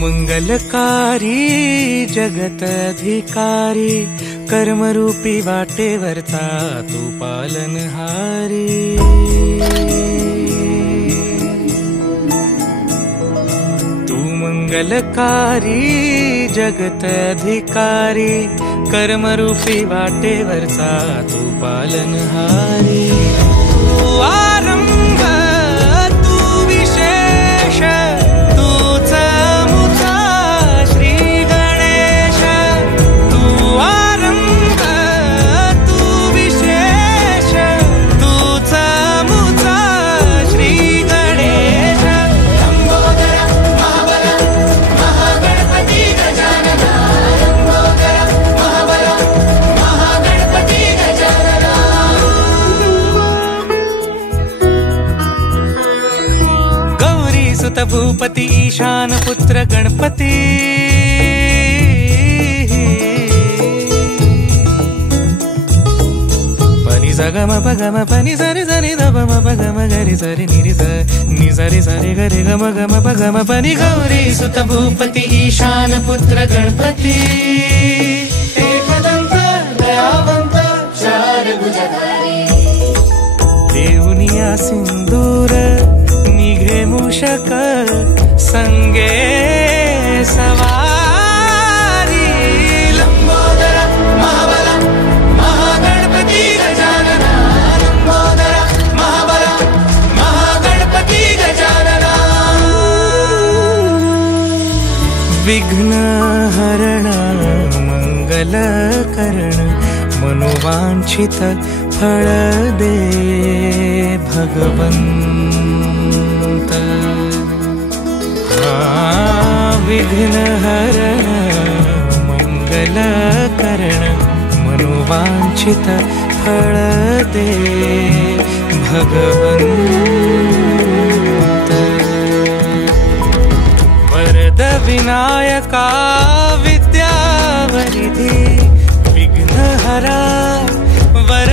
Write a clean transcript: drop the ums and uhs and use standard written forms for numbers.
मंगलकारी जगत अधिकारी कर्मरूपी वाटेवरचा तू पालनहारी। तू मंगलकारी जगत अधिकारी कर्मरूपी वाटेवरचा तू पालनहारी। तू आरंभ तू विशेष तूच मुचा श्री गणेश। तू आरंभ तू विशेष तूच मुचा श्री गणेश। लंबोदर महाबल महागणपती गजानना। लंबोदर महाबल महागणपती गजानना। गौरी सुत भूपती ईशान पुत्र गणपती। पनि सगम पगम पनि सरि सरि धम पगम गरि सरि निरि स नि सरि सरि गरि गम गम पगम पनि। गौरी सुत भूपती ईशान पुत्र गणपती। एकदंत दयावंत चार भुजधारी। देऊनिया सिंदूर निघे मूषक संगे सवारी। लंबोदर महाबल महागणपती गजानना। लंबोदर महाबल महागणपती गजानना। विघ्न हरण मंगल करण मनोवांछित फळ दे भगवंत। विघ्न हरण मंगल करण मनोवांछित फळ दे भगवंत। वरद विनायका विद्यावरिधी विघ्नहरा वर